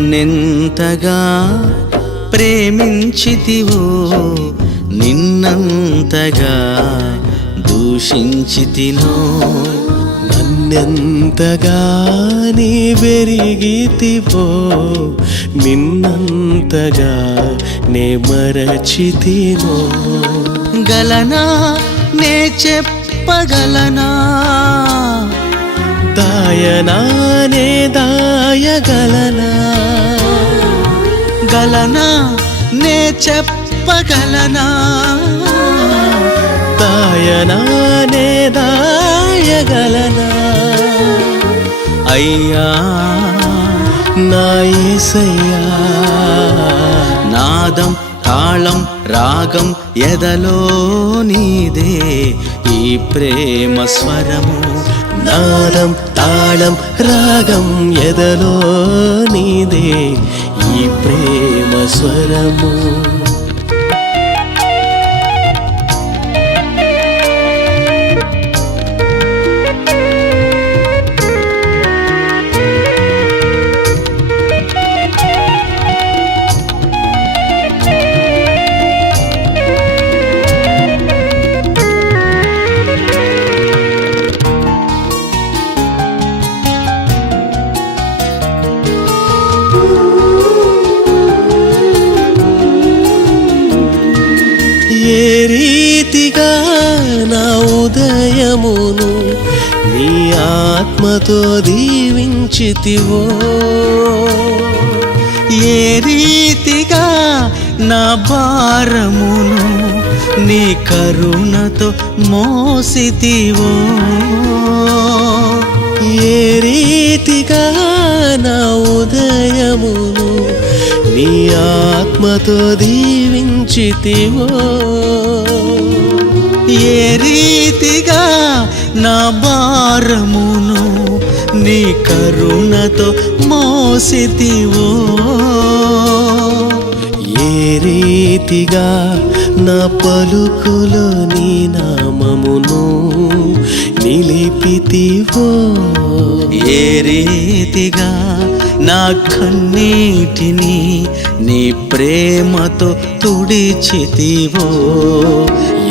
నన్నెంతగా ప్రేమించితివో నిన్నంతగా దూషించితినో నన్నెంతగా నీ పెరిగితివో నిన్నంతగా నే మరచితినో. గలనా? నే చెప్పగలనా? దాయనానే దాయగలనా? చెప్పగలనా? నే చెప్పగలనా? దాయనా నే దాయగలనా? అయ్యా నా యేసయ్యా నాదం తాళం రాగం ఎదలో నీదే? ఈ ప్రేమ స్వరము నాదం తాళం రాగం ఎదలో నీదే? ఈ ప్రేమ స్వరము. ఏ రీతిగా నా ఉదయమును నీ ఆత్మతో దీవించితివో? ఏ రీతిగా నా భారమును నీ కరుణతో మోసితివో? ఏ రీతిగా నా ఉదయమును నీ ఆత్మతో దీవించితివో. ఏ రీతిగా నా భారమును నీ కరుణతో మోసితివో. ఏ రీతిగా నా పలుకులో నీ నామమును నిలిపితివో. ఏ రీతిగా కన్నీటిని నీ ప్రేమతో తుడిచితివో.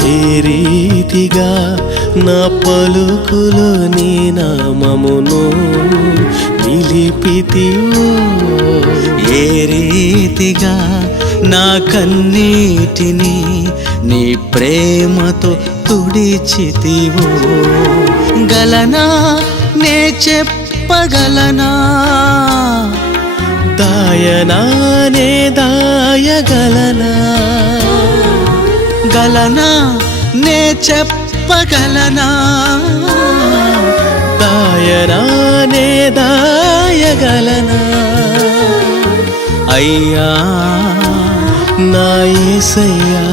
ఏ రీతిగా నా పలుకులు నీ నామమును నిలిపితివో. ఏ రీతిగా నా కన్నీటిని నీ ప్రేమతో తుడిచితివో. గలనా నే చెప్పగలనా? దాయనానే దాయగలనా? గలనా? నే చెప్పగలనా? దాయనానే దాయగలనా? అయ్యా నాయసయ్యా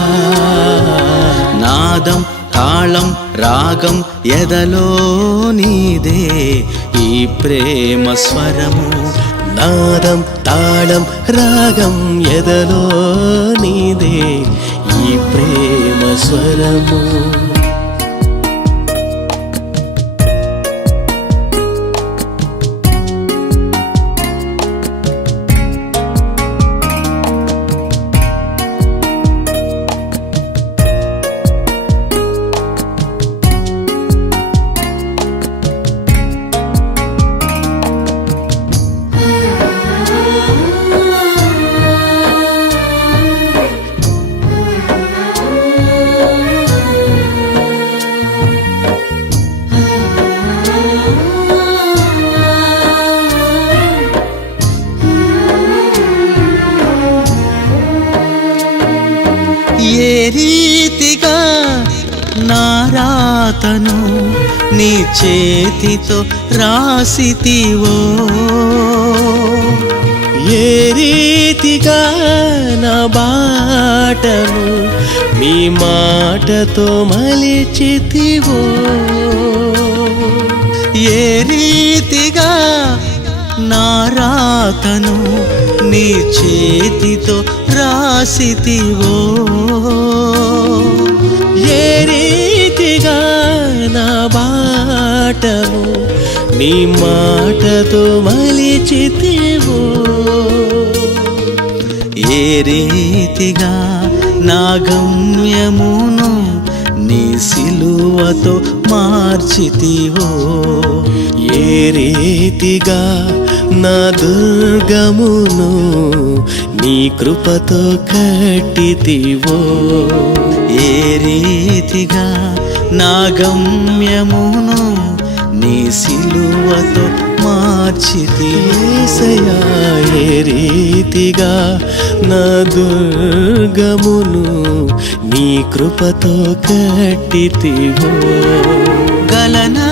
నాదం తాళం రాగం ఎదలో నీదే? ఈ ప్రేమ స్వరము నాదం తాళం రాగం ఎదలో నీదే ఈ ప్రేమ స్వరము ఏ రీతిగా నారాతను నీ చేతితో రాసితివో? ఏ రీతిగా నా బాటను మీ మాటతో మలిచితివో? ఏ రీతిగా నారాతను నీ చేతితో రాసితివో. ఏ రీతిగా నా బాటము నీ మాటతో మలిచితివో. ఏ రీతిగా నా గమ్యమును నీ సిలువతో మార్చితివో. ఏ రీతిగా నా దుర్గమును నీ కృపతో కట్టితివో. ఏ రీతిగా నా గమ్యమును నీ సిలువతో మార్చితివో ఏ రీతిగా నా దుర్గమును నీ కృపతో కట్టితివో. గలనా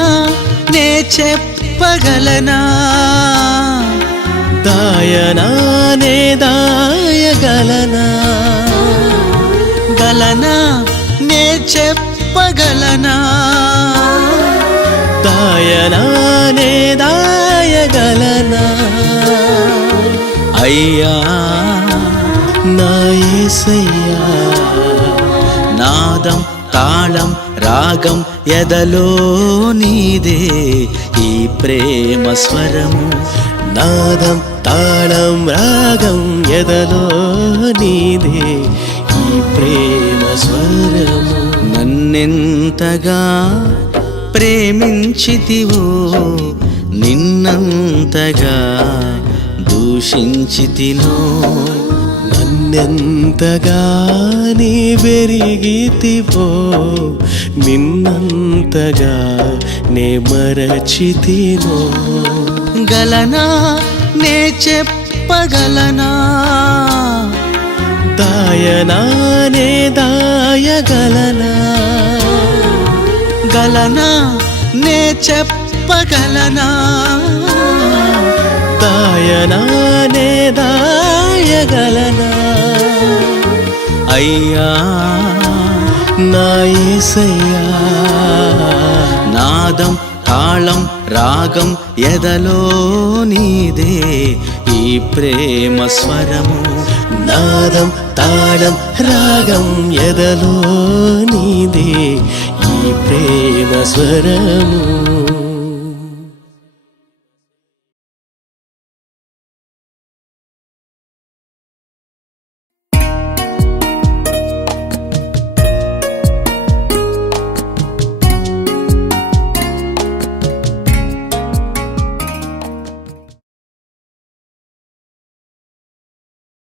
నే చెప్పగలనా? దాయనానే దాయగలనా? గలనా నే చెప్పగలనా? దాయనానే దాయగలనా? అయ్యా నా యేసయ్యా నాదం తాళం రాగం ఎదలో నీదే ఈ ప్రేమ స్వరము నాదం తాళం రాగం ఎదలో నీదే ఈ ప్రేమ స్వరము నన్నెంతగా ప్రేమించితివో నిన్నంతగా దూషించితినో నన్నెంతగా నీ పెరిగితివో నిన్నంతగా నే మరచితినో గలనా నే చెప్పగలనా? దాయనానే దాయగలనా? గలనా నే చెప్పగలనా? దాయనానే దాయగలనా? అయ్యా నాయసయ్యా నాదం తాళం రాగం ఎదలో నీదే. ఈ ప్రేమ స్వరము నాదం తాళం రాగం ఎదలో నీదే. ఈ ప్రేమ స్వరము